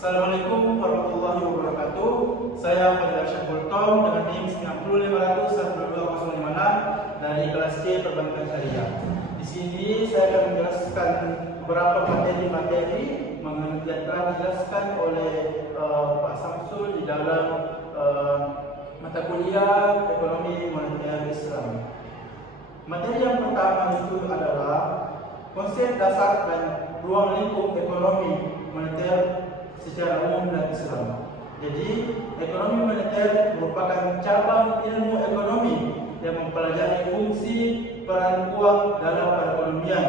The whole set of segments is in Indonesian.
Assalamualaikum warahmatullahi wabarakatuh. Saya Fadil Syahbul Tom dengan NIM 905001206 dari kelas C Perbankan Syariah. Di sini saya akan menjelaskan beberapa materi-materi yang telah dijelaskan oleh Pak Samsul di dalam mata kuliah Ekonomi Moneter Islam. Materi yang pertama itu adalah konsep dasar dan ruang lingkup ekonomi moneter secara umum dan Islam. Jadi, ekonomi moneter merupakan cabang ilmu ekonomi yang mempelajari fungsi peran uang dalam perekonomian.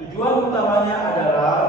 Tujuan utamanya adalah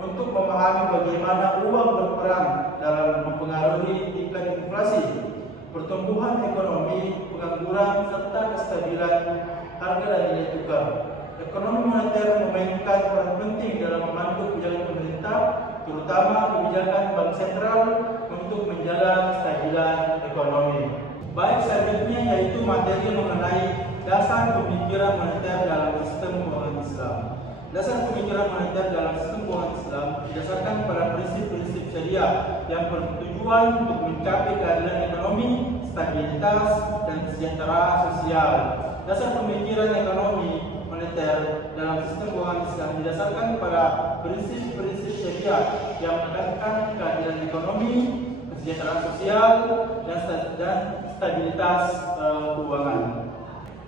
untuk memahami bagaimana uang berperan dalam mempengaruhi tingkat inflasi, pertumbuhan ekonomi, pengangguran, serta kestabilan harga dan nilai tukar. Ekonomi moneter memainkan peran penting dalam memandu kebijakan pemerintah, terutama kebijakan bank sentral untuk menjaga kestabilan ekonomi. Baik, selanjutnya yaitu materi mengenai dasar pemikiran moneter dalam sistem keuangan Islam. Dasar pemikiran moneter dalam sistem keuangan Islam didasarkan pada prinsip-prinsip syariah yang bertujuan untuk mencapai keadilan ekonomi, stabilitas, dan kesejahteraan sosial. Dasar pemikiran ekonomi moneter dalam sistem keuangan Islam didasarkan pada prinsip-prinsip syariah yang menekankan keadilan ekonomi, kesejahteraan sosial, dan stabilitas keuangan.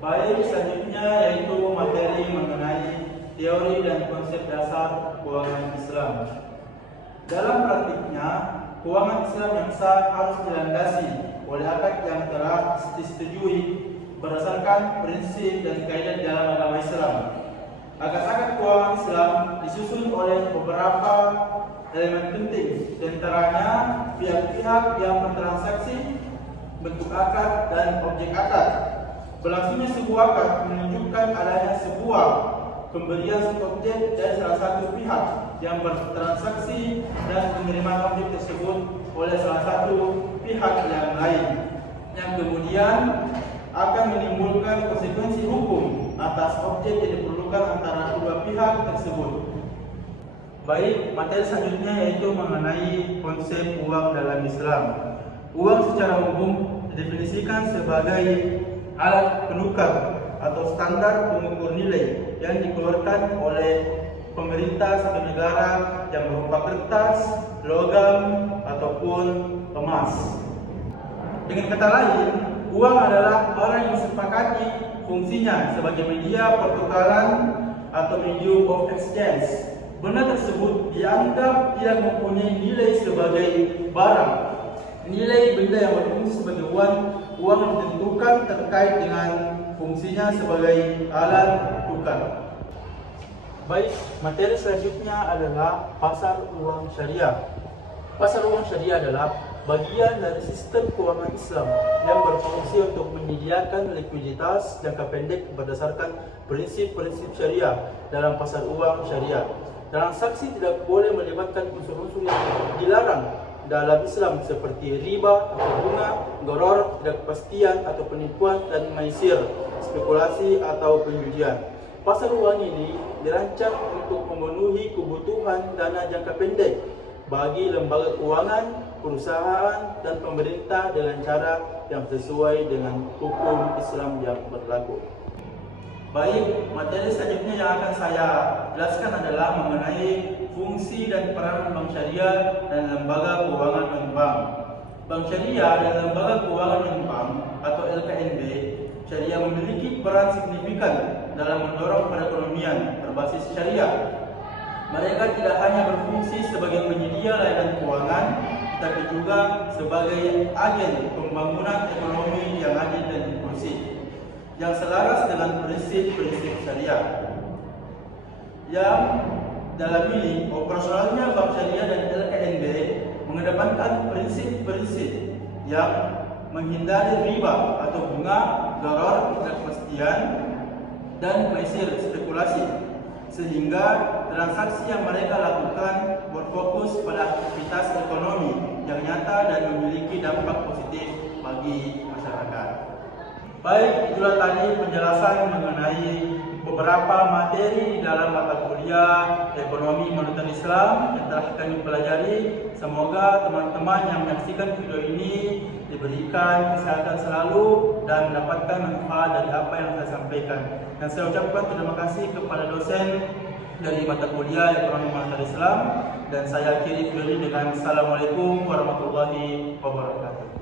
Baik, selanjutnya yaitu materi mengenai teori dan konsep dasar keuangan Islam. Dalam praktiknya, keuangan Islam yang sah harus dilandasi oleh akad yang telah disetujui berdasarkan prinsip dan kaidah dalam agama Islam. Akad-akad keuangan Islam disusun oleh beberapa elemen penting, di antaranya pihak-pihak yang bertransaksi, bentuk akad, dan objek akad. Berlangsungnya sebuah akad menunjukkan adanya sebuah pemberian objek dari salah satu pihak yang bertransaksi dan penerimaan objek tersebut oleh salah satu pihak yang lain, yang kemudian akan menimbulkan konsekuensi hukum atas objek yang diperlukan antara kedua pihak tersebut. Baik, materi selanjutnya yaitu mengenai konsep uang dalam Islam. Uang secara umum didefinisikan sebagai alat penukar atau standar pengukur nilai yang dikeluarkan oleh pemerintah satu negara yang berupa kertas, logam, ataupun emas. Dengan kata lain, uang adalah barang yang disepakati fungsinya sebagai media pertukaran atau medium of exchange. Benda tersebut dianggap tidak mempunyai nilai sebagai barang. Nilai benda yang berfungsi sebagai uang ditentukan terkait dengan fungsinya sebagai alat tukar. Baik, materi selanjutnya adalah pasar uang syariah. Pasar uang syariah adalah bagian dari sistem keuangan Islam yang berfungsi untuk menyediakan likuiditas jangka pendek berdasarkan prinsip-prinsip syariah dalam pasar uang syariah. Transaksi tidak boleh melibatkan unsur-unsur yang dilarang dalam Islam seperti riba atau bunga, gharar, ketidakpastian atau penipuan, dan maisir, spekulasi atau penjudian. Pasar uang ini dirancang untuk memenuhi kebutuhan dana jangka pendek bagi lembaga keuangan, perusahaan, dan pemerintah dengan cara yang sesuai dengan hukum Islam yang berlaku. Baik, materi selanjutnya yang akan saya jelaskan adalah mengenai fungsi dan peran bank syariah dan lembaga keuangan non-bank. Bank syariah dan lembaga keuangan non-bank atau LKNB syariah memiliki peran signifikan dalam mendorong perekonomian berbasis syariah. Mereka tidak hanya berfungsi sebagai penyedia layanan keuangan, tapi juga sebagai agen pembangunan ekonomi yang adil dan inklusif, yang selaras dengan prinsip-prinsip syariah. Yang dalam ini, operasionalnya bank syariah dan LKNB mengedepankan prinsip-prinsip yang menghindari riba atau bunga, gharar, ketidakpastian, dan maisir, spekulasi, sehingga transaksi yang mereka lakukan berfokus pada aktivitas ekonomi yang nyata dan memiliki dampak positif bagi masyarakat. Baik, itulah tadi penjelasan mengenai beberapa materi di dalam mata kuliah Ekonomi Moneter Islam yang telah kami pelajari. Semoga teman-teman yang menyaksikan video ini diberikan kesehatan selalu dan mendapatkan manfaat dari apa yang saya sampaikan. Dan saya ucapkan terima kasih kepada dosen dari mata kuliah Ekonomi Moneter Islam, dan saya akhiri video ini dengan Assalamualaikum warahmatullahi wabarakatuh.